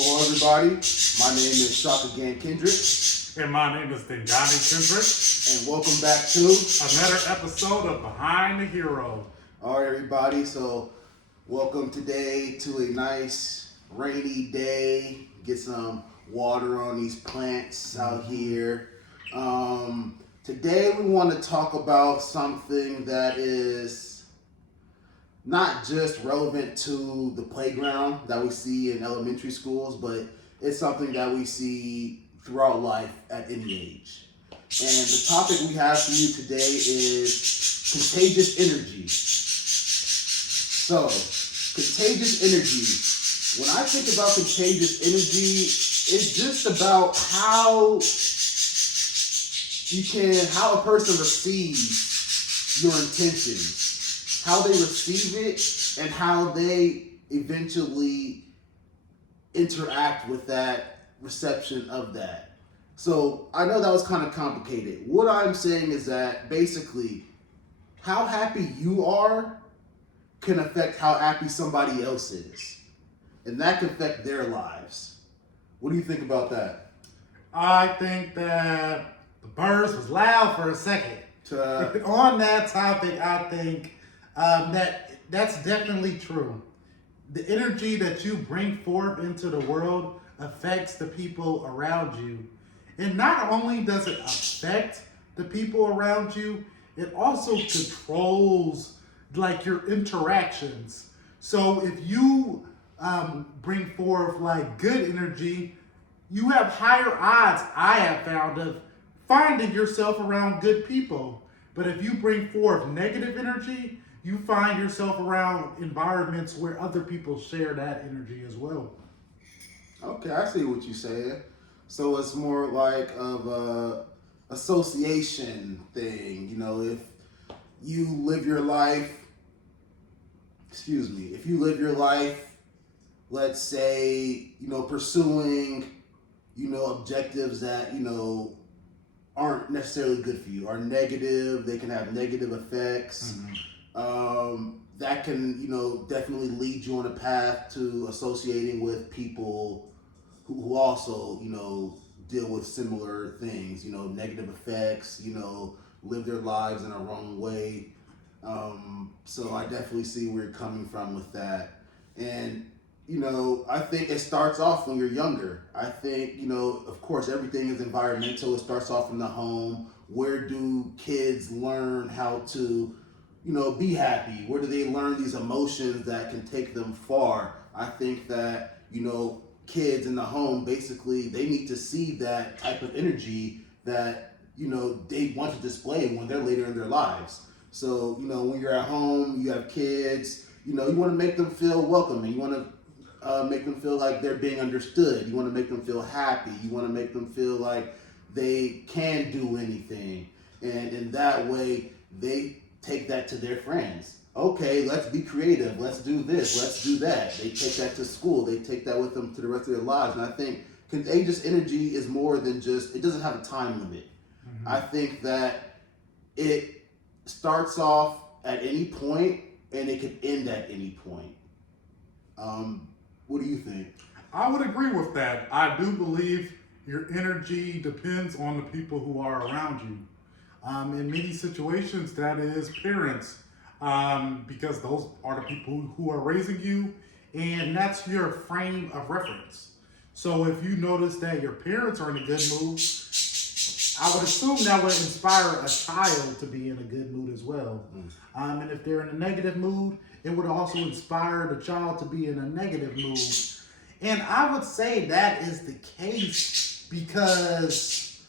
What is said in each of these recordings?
Hello, everybody. My name is Shaka and Dingane Gant-Kendricks. And my name is Shaka and Dingane Gant-Kendricks. And welcome back to another episode of Behind the Hero. All right, everybody. So, welcome today to a nice rainy day. Get some water on these plants out here. Today, we want to talk about something that is not just relevant to the playground that we see in elementary schools, but it's something that we see throughout life at any age. And the topic we have for you today is contagious energy. So, contagious energy. When I think about contagious energy, it's just about how a person receives your intentions, how they receive it, and how they eventually interact with that reception of that. So I know that was kind of complicated. What I'm saying is that basically how happy you are can affect how happy somebody else is. And that can affect their lives. What do you think about that? I think that the birds was loud for a second. On that topic, I think that's definitely true. The energy that you bring forth into the world affects the people around you. And not only does it affect the people around you, it also controls like your interactions. So if you bring forth like good energy, you have higher odds, I have found, of finding yourself around good people. But if you bring forth negative energy, you find yourself around environments where other people share that energy as well. Okay, I see what you're saying. So it's more like of a association thing. You know, if you live your life, let's say, pursuing, objectives that, aren't necessarily good for you, are negative, they can have negative effects. That can, definitely lead you on a path to associating with people who also, deal with similar things, negative effects, live their lives in a wrong way. So I definitely see where you're coming from with that. And, I think it starts off when you're younger. I think, of course, everything is environmental. It starts off in the home. Where do kids learn how to, be happy? Where do they learn these emotions that can take them far? I think that, kids in the home, basically, they need to see that type of energy that, they want to display when they're later in their lives. So, when you're at home, you have kids, you want to make them feel welcome, and you want to make them feel like they're being understood. You want to make them feel happy. You want to make them feel like they can do anything. And in that way, they take that to their friends. Okay, let's be creative. Let's do this. Let's do that. They take that to school. They take that with them to the rest of their lives. And I think contagious energy is more than just, it doesn't have a time limit. I think that it starts off at any point and it can end at any point. What do you think? I would agree with that. I do believe your energy depends on the people who are around you. In many situations, that is parents, because those are the people who are raising you, and that's your frame of reference. So if you notice that your parents are in a good mood, I would assume that would inspire a child to be in a good mood as well. And if they're in a negative mood, it would also inspire the child to be in a negative mood. And I would say that is the case because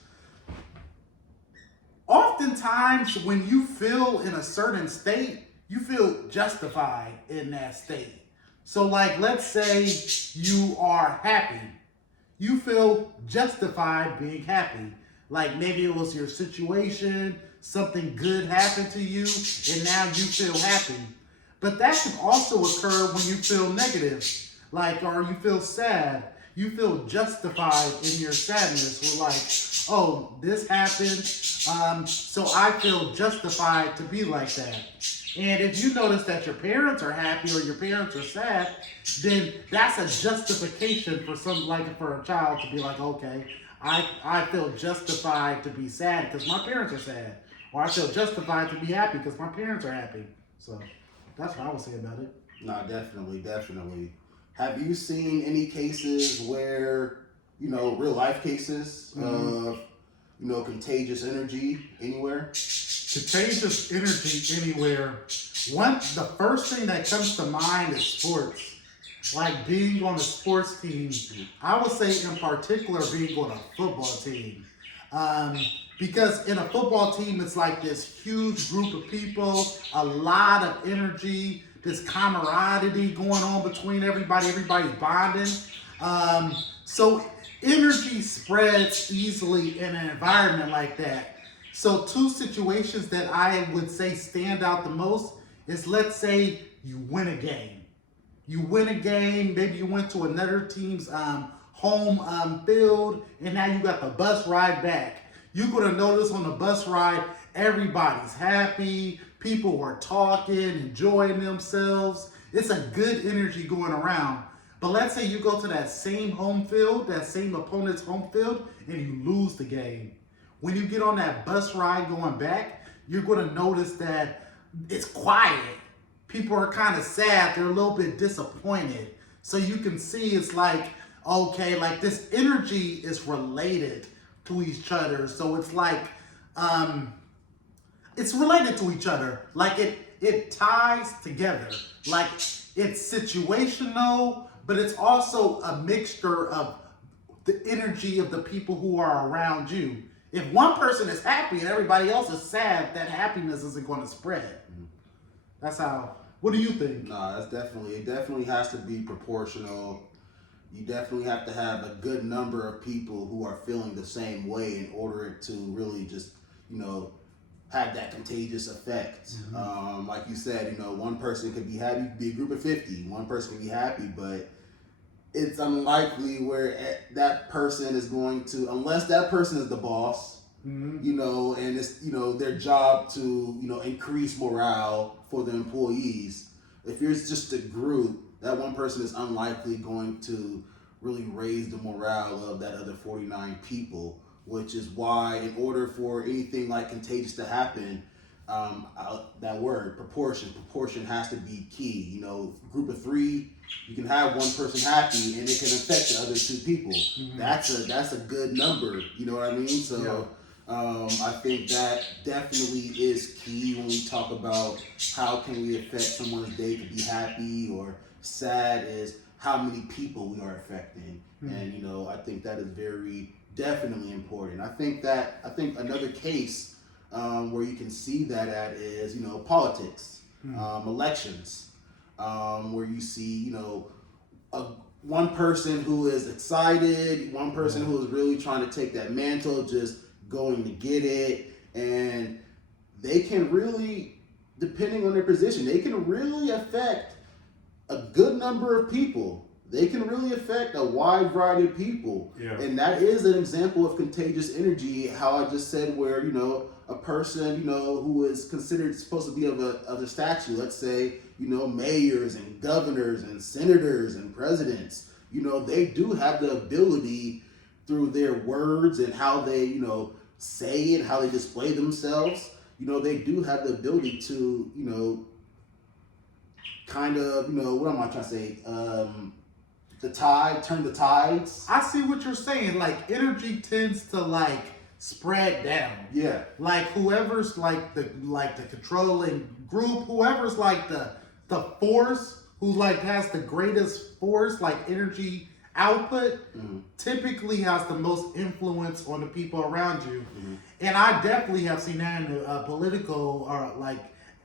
oftentimes when you feel in a certain state, you feel justified in that state. So like, let's say you are happy. You feel justified being happy. Like maybe it was your situation, something good happened to you, and now you feel happy. But that can also occur when you feel negative, or you feel sad. You feel justified in your sadness. We're like, oh, this happened, so I feel justified to be like that. And if you notice that your parents are happy or your parents are sad, then that's a justification for for a child to be like, okay, I feel justified to be sad because my parents are sad, or I feel justified to be happy because my parents are happy. So that's what I would say about it. No, definitely. Have you seen any cases where, real life cases of, contagious energy anywhere? Contagious energy anywhere. The first thing that comes to mind is sports. Like being on a sports team. I would say in particular being on a football team. Because in a football team, it's like this huge group of people, a lot of energy, this camaraderie going on between everybody. Everybody's bonding. So energy spreads easily in an environment like that. So two situations that I would say stand out the most is, let's say you win a game. You win a game, maybe you went to another team's home field, and now you got the bus ride back. You're gonna notice on the bus ride, everybody's happy, people are talking, enjoying themselves. It's a good energy going around. But let's say you go to that same home field, that same opponent's home field, and you lose the game. When you get on that bus ride going back, you're going to notice that it's quiet. People are kind of sad. They're a little bit disappointed. So you can see it's like, okay, like this energy is related to each other. So it's like, it's related to each other. Like it ties together. Like it's situational, but it's also a mixture of the energy of the people who are around you. If one person is happy and everybody else is sad, that happiness isn't going to spread. Mm-hmm. That's how. What do you think? No, it definitely has to be proportional. You definitely have to have a good number of people who are feeling the same way in order to really just, have that contagious effect. Mm-hmm. Like you said, one person could be happy, be a group of 50. One person can be happy, but it's unlikely where that person is going to, unless that person is the boss, mm-hmm. And it's, their job to, increase morale for the employees. If you're just a group, that one person is unlikely going to really raise the morale of that other 49 people, which is why in order for anything like contagious to happen, that word, proportion has to be key. Group of 3, you can have one person happy and it can affect the other 2 people. Mm-hmm. That's a good number. You know what I mean? So yeah. I think that definitely is key when we talk about how can we affect someone's day to be happy or sad, is how many people we are affecting. Mm-hmm. And I think that is very definitely important. I think another case where you can see that at is, politics, elections, where you see, one person who is excited, one person who is really trying to take that mantle, just going to get it, and they can really, depending on their position, they can really affect a good number of people. They can really affect a wide variety of people. Yeah. And that is an example of contagious energy, how I just said, where, a person, who is considered supposed to be of a statue, let's say, mayors and governors and senators and presidents, they do have the ability through their words and how they, say it, how they display themselves, they do have the ability to, kind of, what am I trying to say? Turn the tides. I see what you're saying. Like energy tends to spread down. Yeah. Like whoever's the controlling group, whoever's the force, who has the greatest force, energy output, typically has the most influence on the people around you. Mm-hmm. And I definitely have seen that in a political or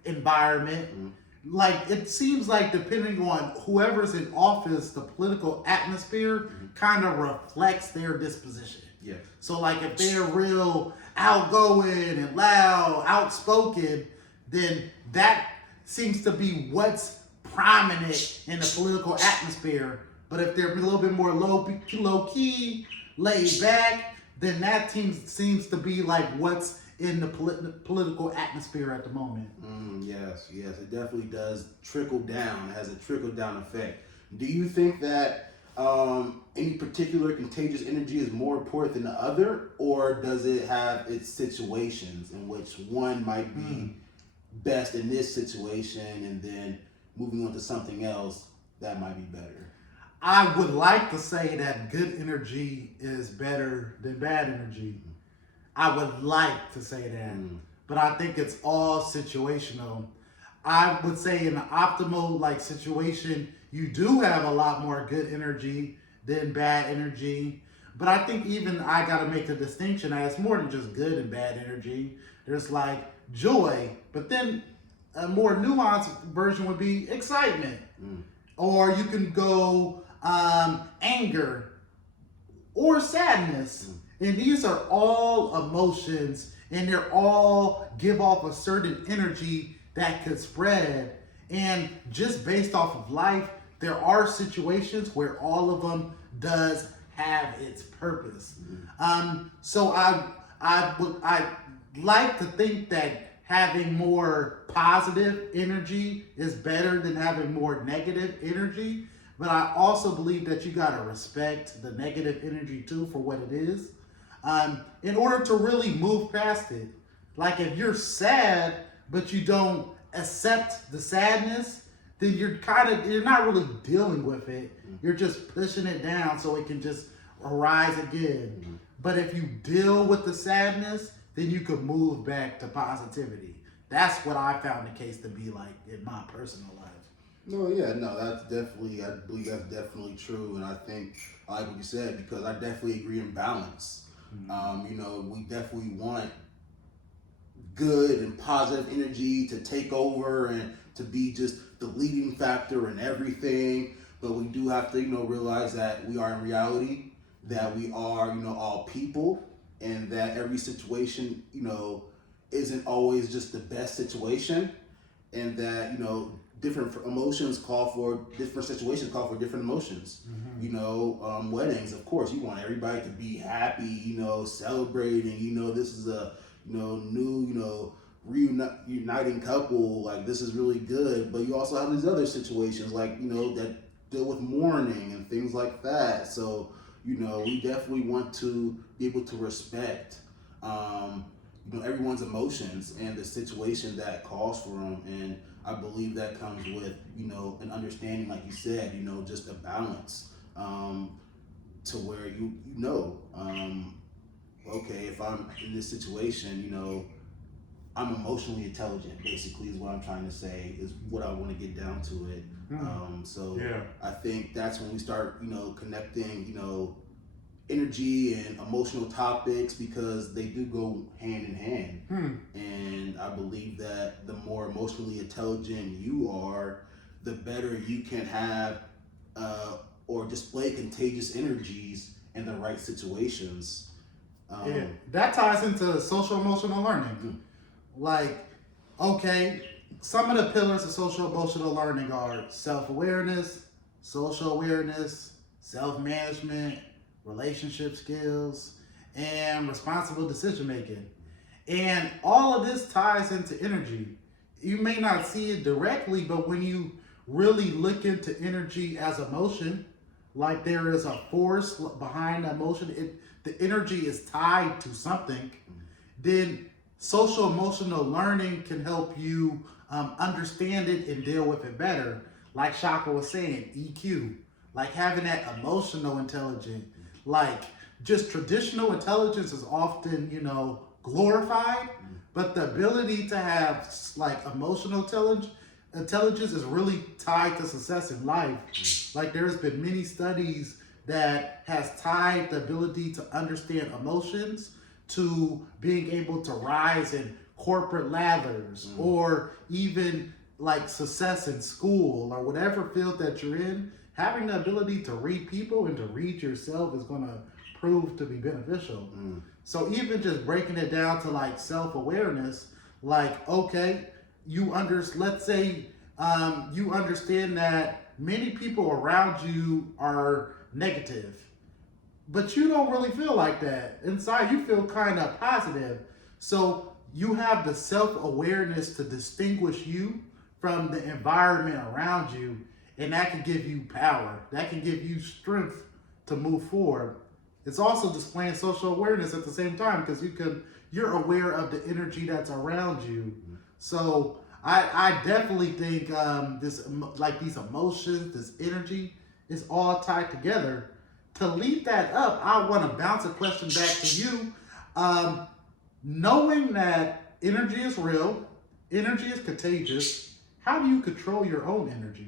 environment. Mm-hmm. It seems like depending on whoever's in office, the political atmosphere kind of reflects their disposition. Yeah. So if they're real outgoing and loud, outspoken, then that seems to be what's prominent in the political atmosphere. But if they're a little bit more low key, laid back, then that seems to be what's in the political atmosphere at the moment. Yes, it definitely does trickle down. It has a trickle down effect. Do you think that any particular contagious energy is more important than the other, or does it have its situations in which one might be best in this situation and then moving on to something else that might be better? I would like to say that good energy is better than bad energy. I would like to say that, but I think it's all situational. I would say in an optimal situation, you do have a lot more good energy than bad energy. But I think even I got to make the distinction that it's more than just good and bad energy. There's joy, but then a more nuanced version would be excitement. Or you can go anger or sadness. And these are all emotions, and they're all give off a certain energy that could spread. And just based off of life, there are situations where all of them does have its purpose. So I like to think that having more positive energy is better than having more negative energy. But I also believe that you gotta respect the negative energy too for what it is, in order to really move past it. Like if you're sad, but you don't accept the sadness, then you're not really dealing with it. You're just pushing it down so it can just arise again. But if you deal with the sadness, then you can move back to positivity. That's what I found the case to be like in my personal life. That's definitely, I believe that's definitely true. And I think, like what you said, because I definitely agree in balance. We definitely want good and positive energy to take over and to be just the leading factor in everything. But we do have to, realize that we are in reality, that we are, all people, and that every situation, isn't always just the best situation, and that, different situations call for different emotions. Weddings, of course, you want everybody to be happy, celebrating, this is a, new, reuniting couple, this is really good. But you also have these other situations, that deal with mourning and things like that. So, we definitely want to be able to respect, everyone's emotions and the situation that calls for them. And I believe that comes with, an understanding, like you said, just a balance, to where okay, if I'm in this situation, I'm emotionally intelligent, basically, is what I'm trying to say, is what I want to get down to it. I think that's when we start, connecting, energy and emotional topics, because they do go hand in hand. And I believe that the more emotionally intelligent you are, the better you can have or display contagious energies in the right situations. That ties into social emotional learning. Some of the pillars of social emotional learning are self-awareness, social awareness, self-management, relationship skills, and responsible decision making. And all of this ties into energy. You may not see it directly, but when you really look into energy as emotion, there is a force behind the emotion, the energy is tied to something, then social emotional learning can help you understand it and deal with it better. Like Shaka was saying, EQ, having that emotional intelligence. Just traditional intelligence is often, glorified, but the ability to have emotional intelligence is really tied to success in life. There's been many studies that has tied the ability to understand emotions to being able to rise in corporate ladders, or even success in school or whatever field that you're in. Having the ability to read people and to read yourself is going to prove to be beneficial. So even just breaking it down to self-awareness, okay, let's say you understand that many people around you are negative, but you don't really feel like that. Inside you feel kind of positive. So you have the self-awareness to distinguish you from the environment around you, and that can give you power. That can give you strength to move forward. It's also displaying social awareness at the same time because you're aware of the energy that's around you. So I definitely think these emotions, this energy is all tied together. To lead that up, I want to bounce a question back to you. Knowing that energy is real, energy is contagious, how do you control your own energy?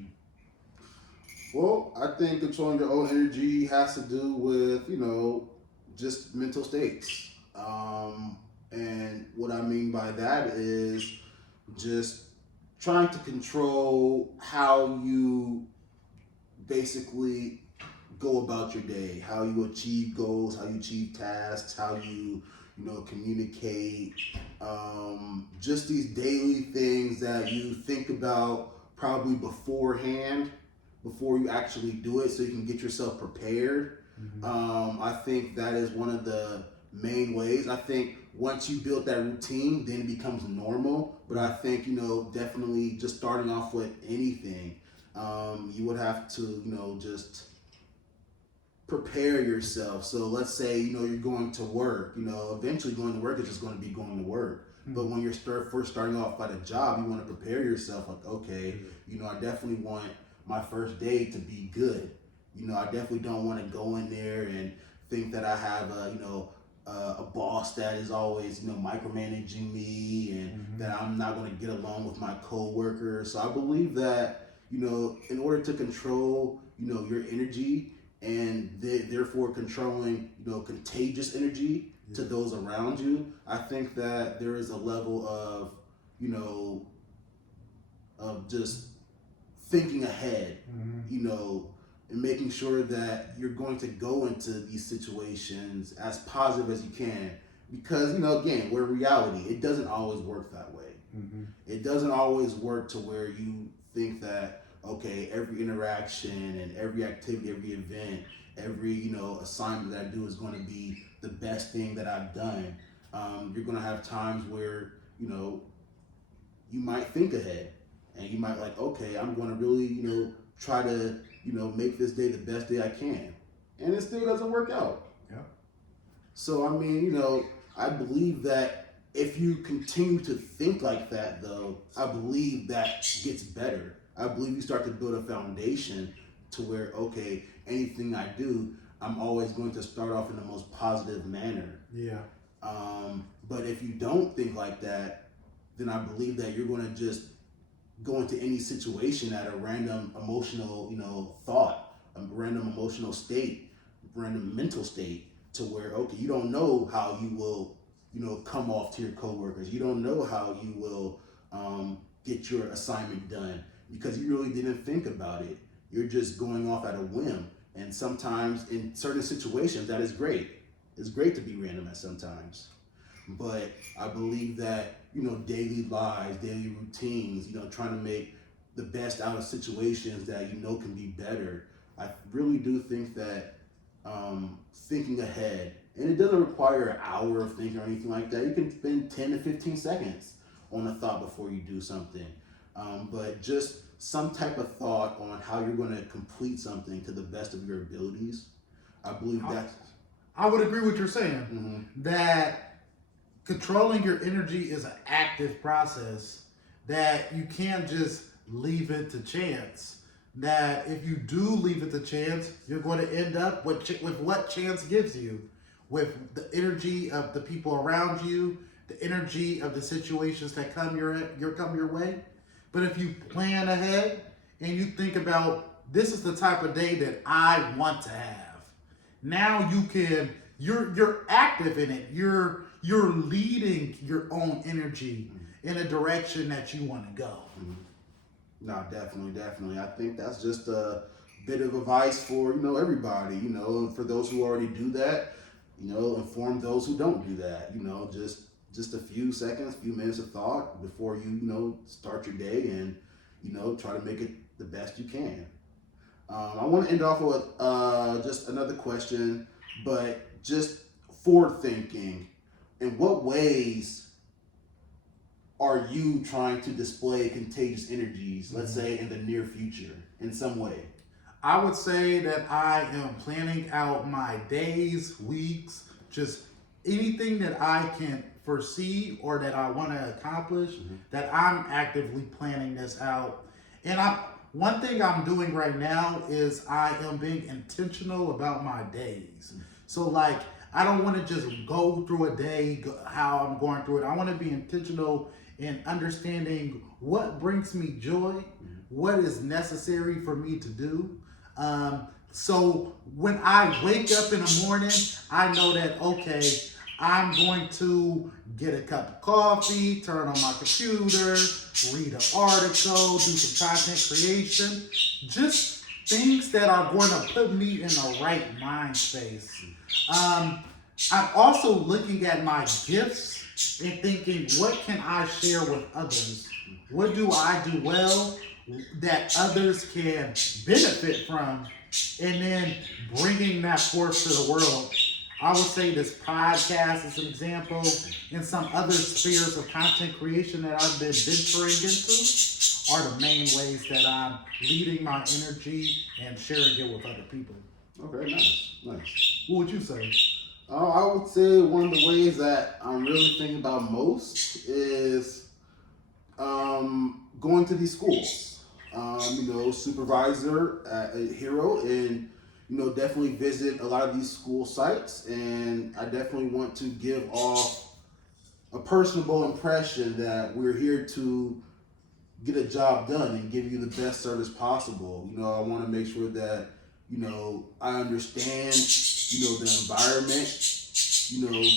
Well, I think controlling your own energy has to do with, just mental states. And what I mean by that is just trying to control how you basically go about your day, how you achieve goals, how you achieve tasks, how you, communicate, just these daily things that you think about probably beforehand before you actually do it so you can get yourself prepared. I think that is one of the main ways. I think once you build that routine, then it becomes normal. But I think, definitely just starting off with anything, you would have to, just prepare yourself. So let's say, you're going to work, eventually going to work is just going to be going to work. But when you're first starting off at a job, you want to prepare yourself like, okay, I definitely want my first day to be good. I definitely don't want to go in there and think that I have a boss that is always, micromanaging me and that I'm not going to get along with my coworkers. So I believe that, in order to control, your energy and therefore controlling, contagious energy to those around you, I think that there is a level of, of just thinking ahead, and making sure that you're going to go into these situations as positive as you can. Because, again, we're reality. It doesn't always work that way. It doesn't always work to where you think that, okay, every interaction and every activity, every event, every, assignment that I do is going to be the best thing that I've done. You're going to have times where, you might think ahead. And you might like, okay, I'm going to really, try to, make this day the best day I can. And it still doesn't work out. Yeah. So, I mean, I believe that if you continue to think like that, though, I believe that gets better. I believe you start to build a foundation to where, okay, anything I do, I'm always going to start off in the most positive manner. Yeah. But if you don't think like that, then I believe that you're going to just go into any situation at a random emotional, thought, a random emotional state, random mental state, to where, okay, you don't know how you will, come off to your coworkers. You don't know how you will get your assignment done because you really didn't think about it. You're just going off at a whim. And sometimes in certain situations, that is great. It's great to be random at sometimes. But I believe that, daily lives, daily routines, trying to make the best out of situations that can be better. I really do think that thinking ahead, and it doesn't require an hour of thinking or anything like that. You can spend 10 to 15 seconds on a thought before you do something. But just some type of thought on how you're going to complete something to the best of your abilities. I believe that. I would agree with what you're saying. That controlling your energy is an active process, that you can't just leave it to chance. That if you do leave it to chance, you're going to end up with what chance gives you, with the energy of the people around you, the energy of the situations that come your way. But if you plan ahead and you think about, this is the type of day that I want to have, now you're active in it. You're leading your own energy in a direction that you want to go. No, definitely. I think that's just a bit of advice for, everybody, for those who already do that, inform those who don't do that, just a few seconds, few minutes of thought before you, start your day and, try to make it the best you can. I want to end off with just another question, but just forward thinking. in what ways are you trying to display contagious energies, let's say in the near future, in some way? I would say that I am planning out my days, weeks, just anything that I can foresee or that I want to accomplish, that I'm actively planning this out. And one thing I'm doing right now is I am being intentional about my days. So like, I don't want to just go through a day how I'm going through it. I want to be intentional in understanding what brings me joy, what is necessary for me to do. So when I wake up in the morning, I know that, okay, I'm going to get a cup of coffee, turn on my computer, read an article, do some content creation, just things that are going to put me in the right mind space. I'm also looking at my gifts and thinking, what can I share with others? What do I do well that others can benefit from? And then bringing that forth to the world. I would say this podcast is an example, and some other spheres of content creation that I've been venturing into are the main ways that I'm leading my energy and sharing it with other people. Okay, nice. What would you say? I would say one of the ways that I'm really thinking about most is going to these schools. Supervisor at a Hero, and definitely visit a lot of these school sites, and I definitely want to give off a personable impression that we're here to get a job done and give you the best service possible. I want to make sure that I understand the environment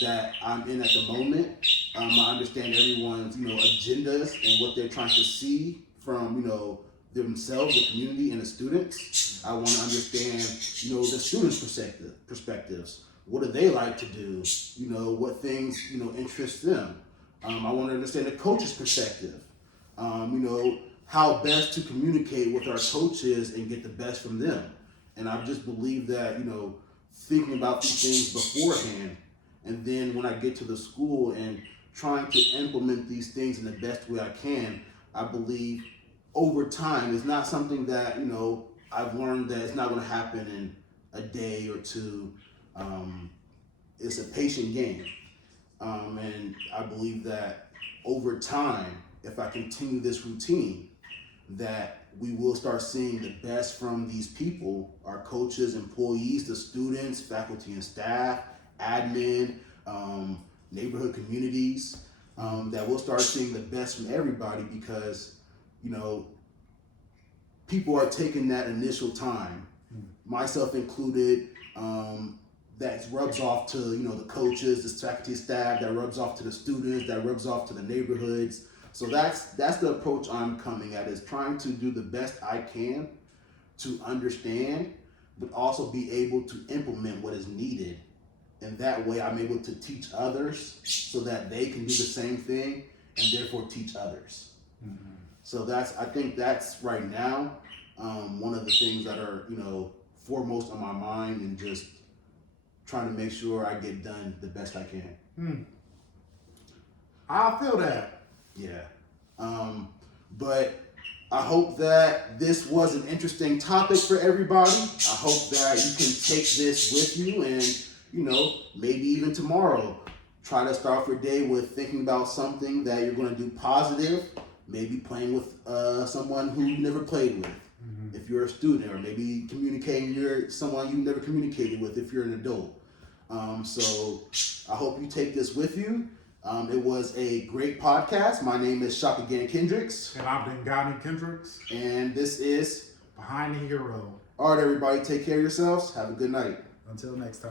that I'm in at the moment. I understand everyone's agendas and what they're trying to see from themselves, the community, and the students. I want to understand the students' perspectives. What do they like to do? What things interest them. I want to understand the coach's perspective. How best to communicate with our coaches and get the best from them. And I just believe that thinking about these things beforehand, and then when I get to the school and trying to implement these things in the best way I can, I believe over time is not something that I've learned that it's not going to happen in a day or two. It's a patient game, and I believe that over time, if I continue this routine, that we will start seeing the best from these people, our coaches, employees, the students, faculty and staff, admin, neighborhood communities, that we'll start seeing the best from everybody, because people are taking that initial time, myself included, that rubs off to the coaches, the faculty, staff, that rubs off to the students, that rubs off to the neighborhoods. So that's the approach I'm coming at, is trying to do the best I can to understand, but also be able to implement what is needed. And that way I'm able to teach others so that they can do the same thing and therefore teach others. So I think that's right now one of the things that are foremost on my mind, and just trying to make sure I get done the best I can. I feel that. Yeah. But I hope that this was an interesting topic for everybody. I hope that you can take this with you, and maybe even tomorrow, try to start off your day with thinking about something that you're going to do positive. Maybe playing with someone who you never played with, if you're a student, or maybe communicating with someone you never communicated with if you're an adult. So I hope you take this with you. It was a great podcast. My name is Shaka and Dingane Gant-Kendricks. And I'm Shaka and Dingane Gant-Kendricks. And this is Behind the Hero. All right, everybody, take care of yourselves. Have a good night. Until next time.